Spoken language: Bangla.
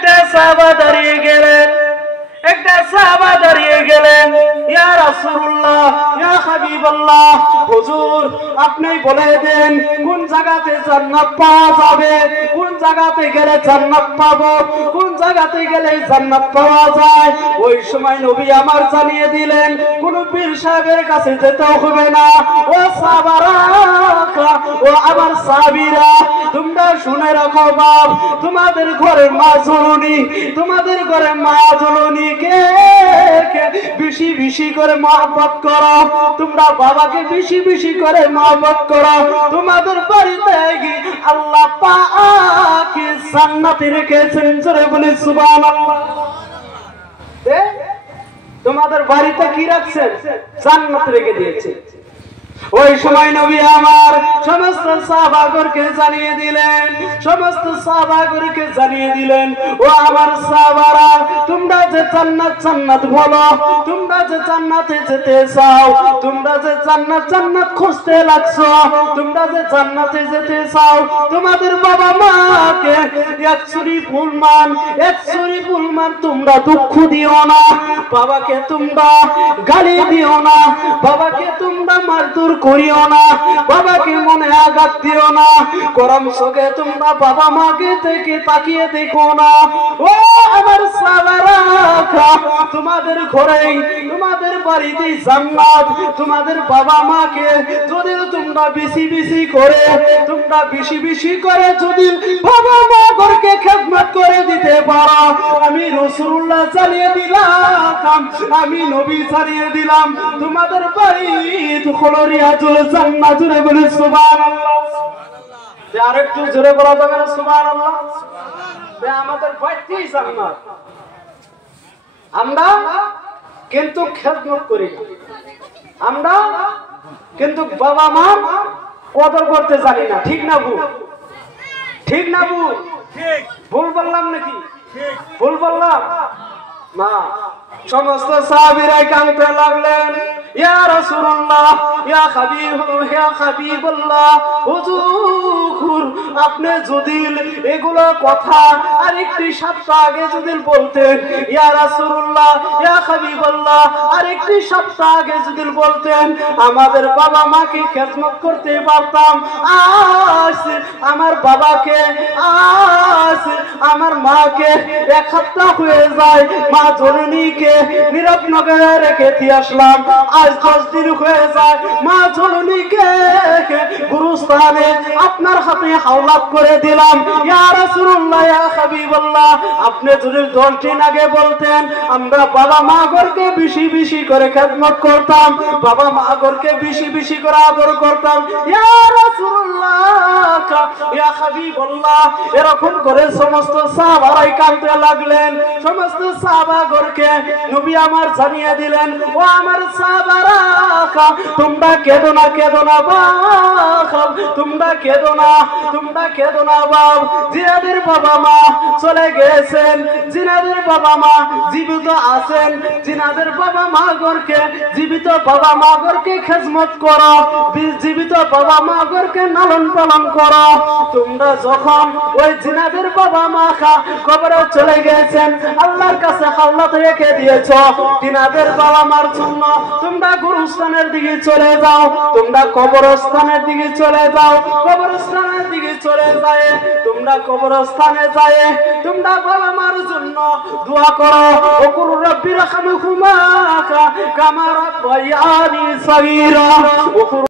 একটা সাহাবা দাঁড়িয়ে গেলেন, একটা সাহাবা দাঁড়িয়ে গেলেন, ইয়া রাসূলুল্লাহ, ইয়া হাবিবাল্লাহ, হুজুর আপনি বলে দেন কোন জায়গাতে জান্নাত পাওয়া যাবে, কোন জায়গাতে গেলে জান্নাত পাবো, কোন জায়গাতে গেলে জান্নাত পাওয়া যায়। ওই সময় নবী আমার জানিয়ে দিলেন কোন পীর সাহেবের কাছে যেতে হবে না। ও সাহাবারা, ও আমার সাহাবীরা, তোমরা শুনে রাখো বাপ, তোমাদের ঘরের মা জননী, তোমাদের ঘরের মা জননীকে বেশি বেশি করে মহব্বত করো, তোমরা বাবাকে বেশি বেশি করে মহব্বত করো। তোমাদের বাড়িতে আল্লাহ পাক জান্নাতে রেখেছেন, জোরে বলি সুবহানাল্লাহ। তোমাদের বাড়িতে কি রাখছেন? জান্নাত রেখে দিয়েছে। ওই সময় নবী আমার সমস্ত সাহাবাগণকে জানিয়ে দিলেন, সমস্ত সাহাবাগণকে জানিয়ে দিলেন, ও আমার সাহাবারা, তোমরা যে জান্নাত জান্নাত বলো, তোমরা যে জান্নাতে যেতে চাও, তোমরা যে জান্নাত জান্নাত খুঁজতে লাগছো, তোমরা যে জান্নাতে যেতে চাও, তোমাদের বাবা মাকে একচুরি ফুলমান তোমরা দুঃখ দিও না, বাবাকে তোমরা গালি দিও না, বাবাকে তোমরা মারধর করিও না, বাবাকে মনে আঘাত দিও না, গরম চোখে তোমরা বাবা মাকে থেকে তাকিয়ে দেখো না। ও আমার সাহাবারা, তোমাদের ঘরেই, তোমাদের বাড়িতেই জান্নাত। তোমাদের বাবা মাকে যদি তোমরা বেশি বেশি করে, তোমরা বেশি বেশি করে যদি বাবা মা ঘরকে খেদমত করে দিতে পারো, আমি রাসূলুল্লাহ জানিয়ে দিলাম, আমি নবী জানিয়ে দিলাম, তোমাদের বাড়ি রিয়াজুল জান্নাত, জোরে বলি সুবহানাল্লাহ। আরেকটু জোরে বলা যাবে না সুবহানাল্লাহ? আমাদের বাড়িতেই জান্নাত, আমরা কিন্তু খেদমত করি না, আমরা কিন্তু বাবা মা কদর করতে জানি না। ঠিক না ভুল? ঠিক না ভুল? ভুল বললাম নাকি? ভুল বললাম না? সমস্ত সাহাবীরা কাঁদতে লাগলেন, ইয়া রাসূলুল্লাহ, ইয়া হাবিবাল্লাহ, হুজুর আপনি যদি এগুলো কথা আরেকটি সপ্তাহ আগে যদি বলতেন, ইয়া রাসূলুল্লাহ, ইয়া হাবিবাল্লাহ, আরেকটি সপ্তাহ আগে যদি বলতেন, আমাদের বাবা মাকে খেদমত করতে পারতাম। আজ আমার বাবাকে, আজ আমার মাকে এক সপ্তাহ হয়ে যায়, মা জননীকে নিরবনগরে রেখে দিয়ে আসলাম, আজ 10 দিন হয়ে যায়, মা জননীকে গুরুস্থানে আপনার হাতে হাওলাত করে দিলাম। ইয়া রাসূলুল্লাহ, ইয়া হাবিবাল্লাহ, আপনি যদি 10 দিন আগে বলতেন, আমরা বাবা মা গরকে বেশি বেশি করে খেদমত করতাম, বাবা মা গরকে বেশি বেশি করে আদর করতাম। ইয়া রাসূলুল্লাহ, ইয়া হাবিবাল্লাহ, এরকম করে সমস্ত সাহাবারাই কাঁদতে লাগলেন। সমস্ত সাহাবাগণকে নবী আমার জানিয়ে দিলেন, ও আমার সাহাবারা, তোমরা কেঁদো না, কেঁদো না বাপ, তোমরা কেঁদো না, তোমরা কেঁদো না বাপ। জিনাদের বাবা মা চলে গেছেন, জিনাদের বাবা মা জীবিত আছেন, জিনাদের বাবা মা গরকে, জীবিত বাবা মা গরকে খেদমত করো, জীবিত বাবা মা গরকে লালন পালন করো। তোমরা যখন ওই জিনাদের বাবা মা কবরে চলে গেছেন, আল্লাহর কাছে হাওলাত রেখে দিয়েছো, জিনাদের বাবা মার জন্য তোমরা গুরুস্থানের দিকে চলে যাও, তোমরা কবরস্থানের দিকে চলে যাও, কবরস্থানের দিকে চলে যায়, তোমরা কবরস্থানে যায়, তোমরা বাবা মার জন্য দোয়া করো, ওকুর রব্বির রহমহুমা কামা রাব্বায়ানি সগীরা।